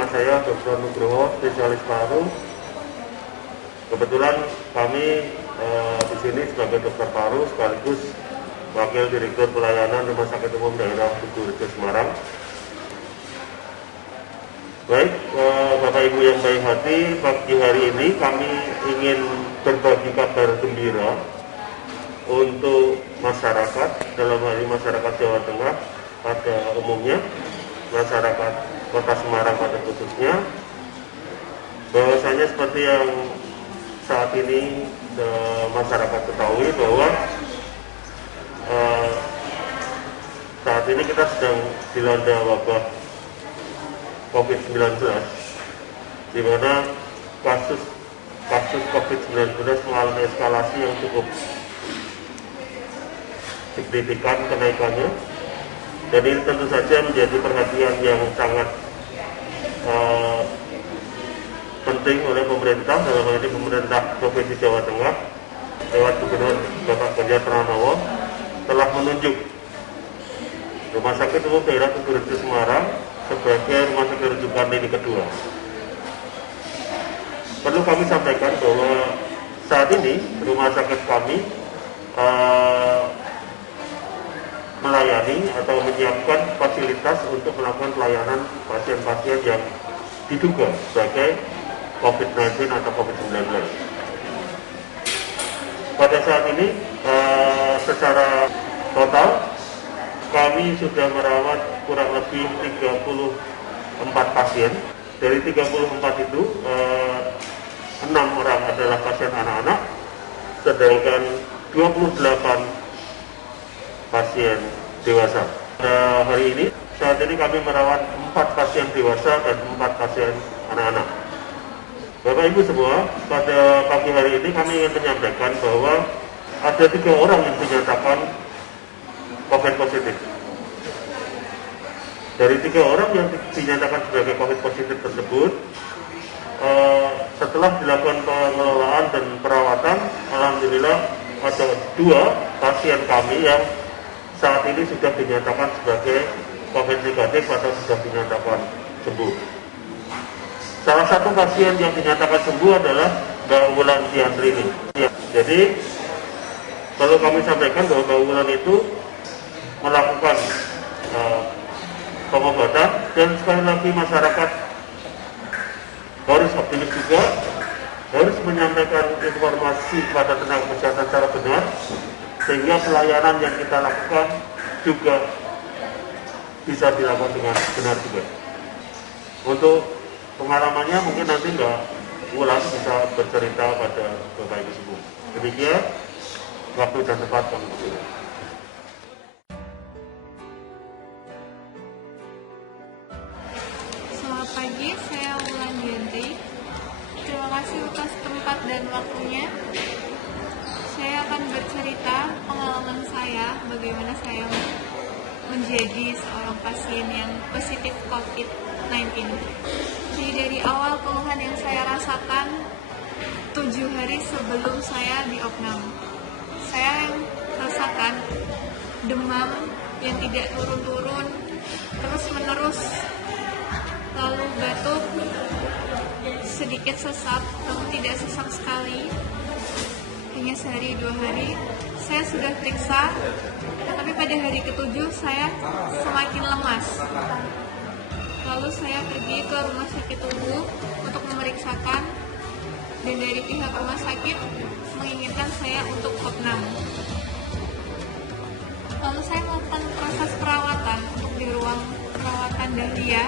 nama saya Dr. Nugroho, spesialis paru. Kebetulan kami di sini sebagai dokter paru sekaligus Wakil Direktur Pelayanan Rumah Sakit Umum Daerah Tugu Rejo Semarang. Baik, Bapak Ibu yang baik hati, pagi hari ini kami ingin berbagi kabar gembira untuk masyarakat, dalam hal ini masyarakat Jawa Tengah pada umumnya, masyarakat Kota Semarang pada khususnya, bahwasanya seperti yang saat ini masyarakat ketahui bahwa saat ini kita sedang dilanda wabah COVID-19, di mana kasus COVID-19 mengalami eskalasi yang cukup signifikan kenaikannya, dan ini tentu saja menjadi perhatian yang sangat penting oleh pemerintah, dalam hal ini pemerintah Provinsi Jawa Tengah lewat Gubernur Bapak Ganjar Pranowo telah menunjuk Rumah Sakit Umum Daerah Tugu Rejo Semarang sebagai rumah sakit rujukan lini kedua. Perlu kami sampaikan bahwa saat ini rumah sakit kami melayani atau menyiapkan fasilitas untuk melakukan pelayanan pasien-pasien yang diduga sebagai COVID-19 atau COVID-19. Pada saat ini secara total kami sudah merawat kurang lebih 34 pasien. Dari 34 itu 6 orang adalah pasien anak-anak, sedangkan 28 pasien dewasa. Pada hari ini, saat ini kami merawat 4 pasien dewasa dan 4 pasien anak-anak. Bapak Ibu semua, pada pagi hari ini kami ingin menyampaikan bahwa ada 3 orang yang dinyatakan COVID positif. Dari 3 orang yang dinyatakan sebagai COVID positif tersebut, setelah dilakukan pengelolaan dan perawatan, alhamdulillah ada 2 pasien kami yang saat ini sudah dinyatakan sebagai COVID negatif atau sudah dinyatakan sembuh. Salah satu pasien yang dinyatakan sembuh adalah Mbak Wulan Diandrini. Jadi perlu kami sampaikan bahwa Mbak Wulan itu melakukan pengobatan, dan sekali lagi masyarakat harus optimis juga, harus menyampaikan informasi kepada tenaga kesehatan secara benar, sehingga pelayanan yang kita lakukan juga bisa dilakukan dengan benar juga. Untuk pengalamannya mungkin nanti Mbak Wulan bisa bercerita pada Bapak Ibu semua. Demikian waktu dan tempat kami. Selamat pagi, saya Wulan Diandri. Terima kasih atas tempat dan waktunya. Saya akan bercerita pengalaman saya, bagaimana saya menjadi seorang pasien yang positif COVID-19. Jadi dari awal keluhan yang saya rasakan 7 hari sebelum saya diopnam, saya yang rasakan demam yang tidak turun-turun, terus menerus, lalu batuk, sedikit sesak, namun tidak sesak sekali. Hanya sehari 2 hari saya sudah periksa, tetapi pada hari ke-7 saya semakin lemas. Lalu saya pergi ke rumah sakit Tugu untuk memeriksakan, dan dari pihak rumah sakit menginginkan saya untuk opnam. Lalu saya melakukan proses perawatan untuk di ruang perawatan Dahlia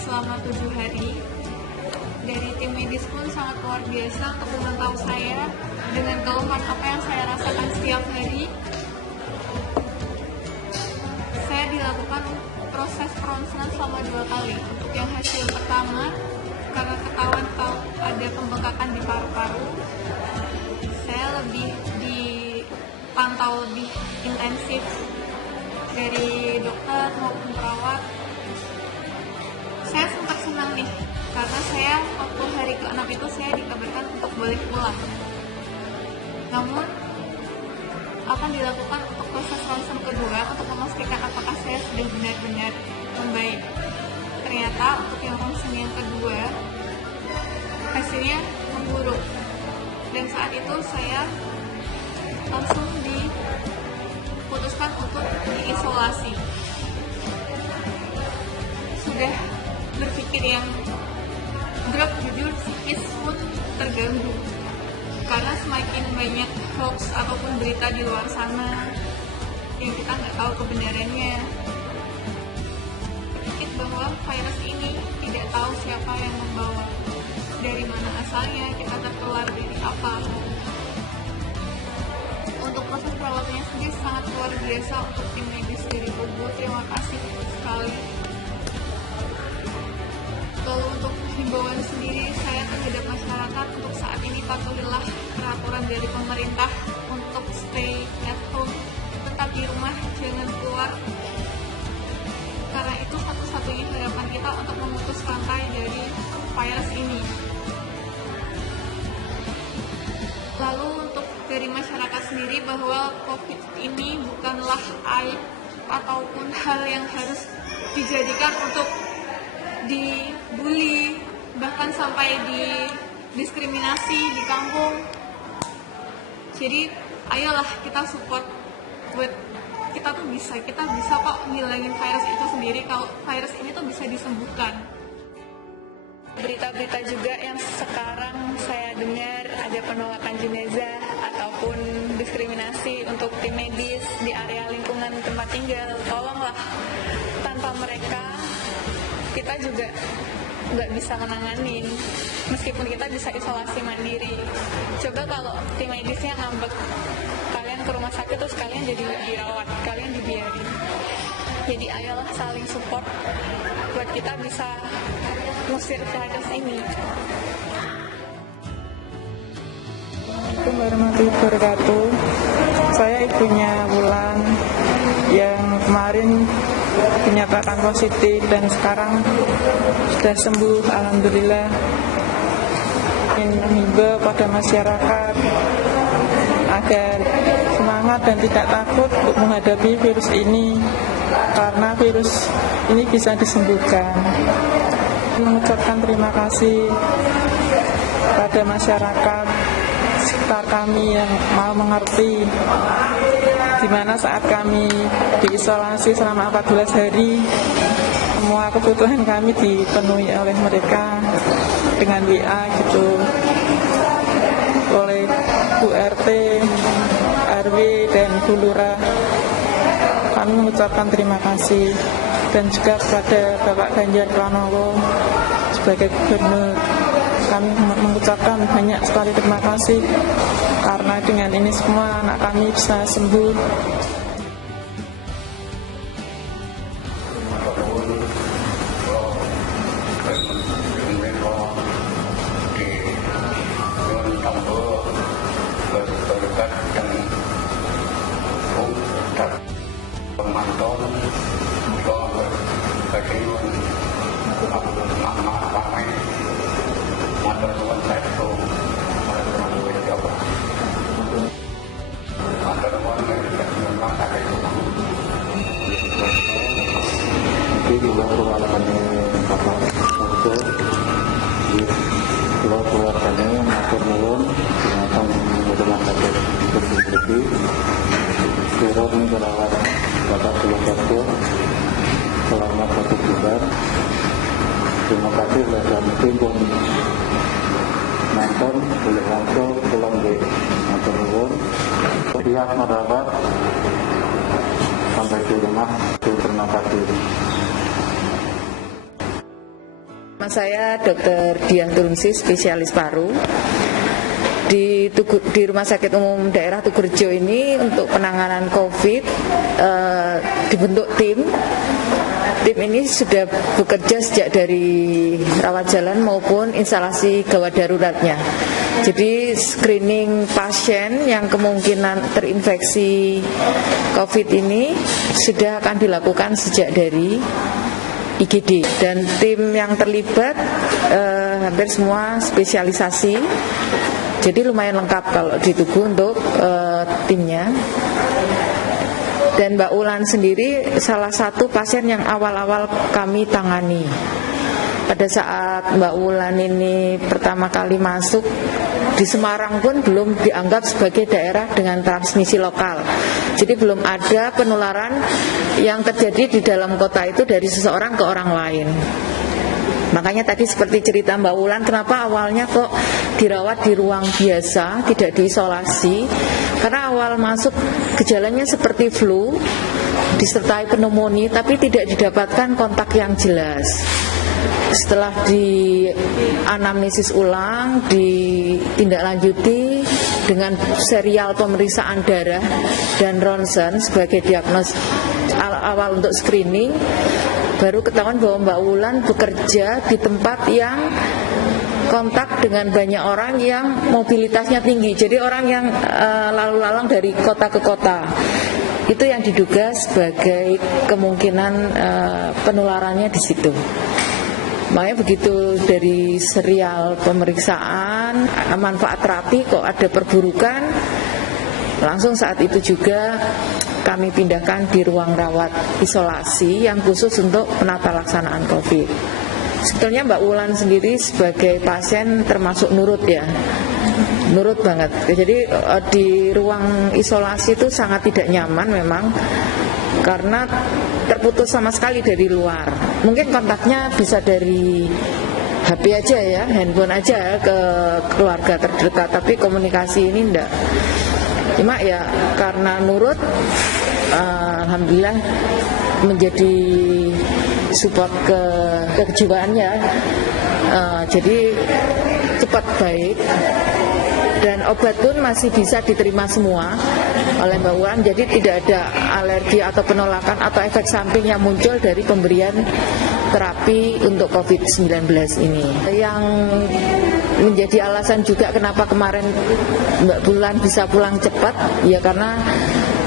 selama 7 hari. Dari tim medis pun sangat luar biasa untuk memantau saya dengan keluhan apa yang saya rasakan setiap hari. Saya dilakukan proses peronselan selama 2 kali. Untuk yang hasil pertama, karena ketahuan ada pembengkakan di paru-paru, saya lebih dipantau lebih intensif dari dokter maupun perawat. Saya sempat senang nih, karena saya waktu hari ke-6 itu saya dikabarkan untuk balik pulang. Namun akan dilakukan untuk proses ronsen kedua untuk memastikan apakah saya sudah benar-benar membaik. Ternyata untuk yang ronsen yang kedua hasilnya memburuk. Dan saat itu saya langsung diputuskan untuk diisolasi. Sudah berpikir yang drop, jujur psikis pun terganggu karena semakin banyak hoax ataupun berita di luar sana yang kita nggak tahu kebenarannya. Berpikir bahwa virus ini tidak tahu siapa yang membawa, dari mana asalnya, kita tertular dari apa. Untuk proses perawatannya sendiri sangat luar biasa untuk tim medis dari Ubud. Terima kasih sekali. Lalu untuk himbauan sendiri, saya terhadap masyarakat untuk saat ini patuhilah peraturan dari pemerintah untuk stay at home, tetap di rumah, jangan keluar, karena itu satu-satunya harapan kita untuk memutus rantai dari virus ini. Lalu untuk dari masyarakat sendiri, bahwa COVID ini bukanlah aib ataupun hal yang harus dijadikan untuk dibully, bahkan sampai didiskriminasi di kampung. Jadi ayolah kita support buat kita bisa kok ngilangin virus itu sendiri. Kalau virus ini tuh bisa disembuhkan. Berita-berita juga yang sekarang saya dengar ada penolakan jenazah ataupun diskriminasi untuk tim medis di area lingkungan tempat tinggal. Tolonglah, tanpa mereka kita juga nggak bisa menanganin, meskipun kita bisa isolasi mandiri. Coba kalau tim medisnya ngambek, kalian ke rumah sakit terus kalian jadi nggak dirawat, kalian dibiarin. Jadi ayolah saling support buat kita bisa ngusir virus ini. Assalamualaikum warahmatullahi wabarakatuh. Saya ibunya Wulan yang kemarin dinyatakan positif dan sekarang sudah sembuh, alhamdulillah. Ingin menghimbau pada masyarakat agar semangat dan tidak takut untuk menghadapi virus ini, karena virus ini bisa disembuhkan. Mengucapkan terima kasih pada masyarakat sekitar kami yang mau mengerti, di mana saat kami diisolasi selama 14 hari, semua kebutuhan kami dipenuhi oleh mereka dengan WA gitu, oleh Bu RT, RW, dan Bu Lurah. Kami mengucapkan terima kasih, dan juga kepada Bapak Ganjar Pranowo sebagai gubernur. Kami mengucapkan banyak sekali terima kasih, karena dengan ini semua anak kami bisa sembuh. Selamat satu bulan. Terima kasih sudah mungkin nonton, boleh langsung pulang di nonton ulun. Pihak merawat sampai di rumah. Terima kasih. Nama saya Dr. Dian Turmsi, spesialis paru. Di Rumah Sakit Umum Daerah Tugurejo ini untuk penanganan COVID dibentuk tim. Tim ini sudah bekerja sejak dari rawat jalan maupun instalasi gawat daruratnya. Jadi screening pasien yang kemungkinan terinfeksi COVID ini sudah akan dilakukan sejak dari IGD, dan tim yang terlibat hampir semua spesialisasi. Jadi lumayan lengkap kalau di Tugu untuk timnya. Dan Mbak Ulan sendiri salah satu pasien yang awal-awal kami tangani. pada saat Mbak Wulan ini pertama kali masuk di Semarang pun belum dianggap sebagai daerah dengan transmisi lokal. Jadi belum ada penularan yang terjadi di dalam kota itu dari seseorang ke orang lain. Makanya tadi seperti cerita Mbak Wulan, kenapa awalnya kok dirawat di ruang biasa, tidak diisolasi. Karena awal masuk gejalanya seperti flu, disertai pneumonia, tapi tidak didapatkan kontak yang jelas. Setelah dianamnesis ulang, ditindaklanjuti dengan serial pemeriksaan darah dan ronsen sebagai diagnos awal untuk screening, baru ketahuan bahwa Mbak Wulan bekerja di tempat yang kontak dengan banyak orang yang mobilitasnya tinggi. Jadi orang yang lalu lalang dari kota ke kota. Itu yang diduga sebagai kemungkinan penularannya di situ. Makanya begitu dari serial pemeriksaan manfaat terapi kok ada perburukan, langsung saat itu juga kami pindahkan di ruang rawat isolasi yang khusus untuk penata laksanaan COVID. Sebetulnya Mbak Wulan sendiri sebagai pasien termasuk nurut ya, nurut banget. Jadi di ruang isolasi itu sangat tidak nyaman memang, karena terputus sama sekali dari luar. Mungkin kontaknya bisa dari HP aja ya, handphone aja ke keluarga terdekat, tapi komunikasi ini enggak. Cuma ya karena nurut, alhamdulillah menjadi support kejiwaannya, jadi cepat baik. Dan obat pun masih bisa diterima semua oleh Mbak Wulan, jadi tidak ada alergi atau penolakan atau efek samping yang muncul dari pemberian terapi untuk COVID-19 ini. Yang menjadi alasan juga kenapa kemarin Mbak Wulan bisa pulang cepat, ya karena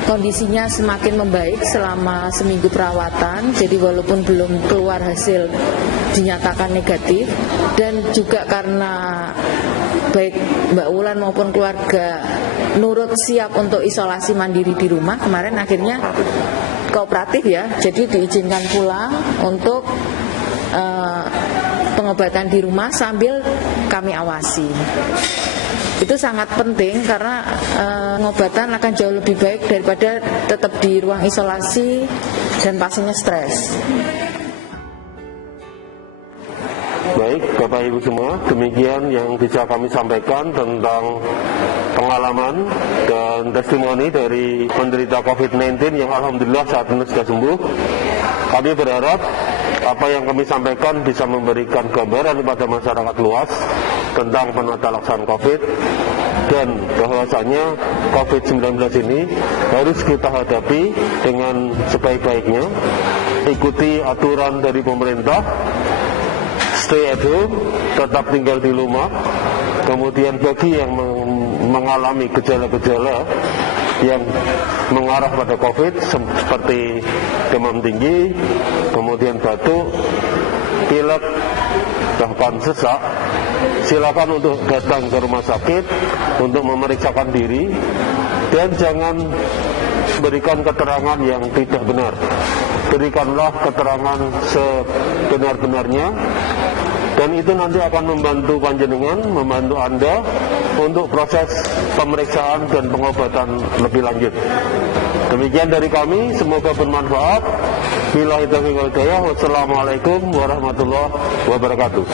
kondisinya semakin membaik selama seminggu perawatan. Jadi walaupun belum keluar hasil dinyatakan negatif, dan juga karena baik Mbak Wulan maupun keluarga nurut siap untuk isolasi mandiri di rumah, kemarin akhirnya kooperatif ya, jadi diizinkan pulang untuk pengobatan di rumah sambil kami awasi. Itu sangat penting karena pengobatan akan jauh lebih baik daripada tetap di ruang isolasi dan pasiennya stres. Baik, Bapak Ibu semua, demikian yang bisa kami sampaikan tentang pengalaman dan testimoni dari penderita COVID-19 yang alhamdulillah saat ini sudah sembuh. Kami berharap apa yang kami sampaikan bisa memberikan gambaran kepada masyarakat luas tentang penata laksanaan COVID, dan bahwasanya COVID-19 ini harus kita hadapi dengan sebaik-baiknya. Ikuti aturan dari pemerintah, stay at home, tetap tinggal di rumah. Kemudian bagi yang mengalami gejala-gejala yang mengarah pada COVID seperti demam tinggi, kemudian batuk, pilek, bahkan sesak, silakan untuk datang ke rumah sakit untuk memeriksakan diri, dan jangan berikan keterangan yang tidak benar. Berikanlah keterangan sebenar-benarnya, dan itu nanti akan membantu panjenengan, membantu Anda untuk proses pemeriksaan dan pengobatan lebih lanjut. Demikian dari kami, semoga bermanfaat. Billahi taufiq wal hidayah. Wassalamualaikum warahmatullahi wabarakatuh.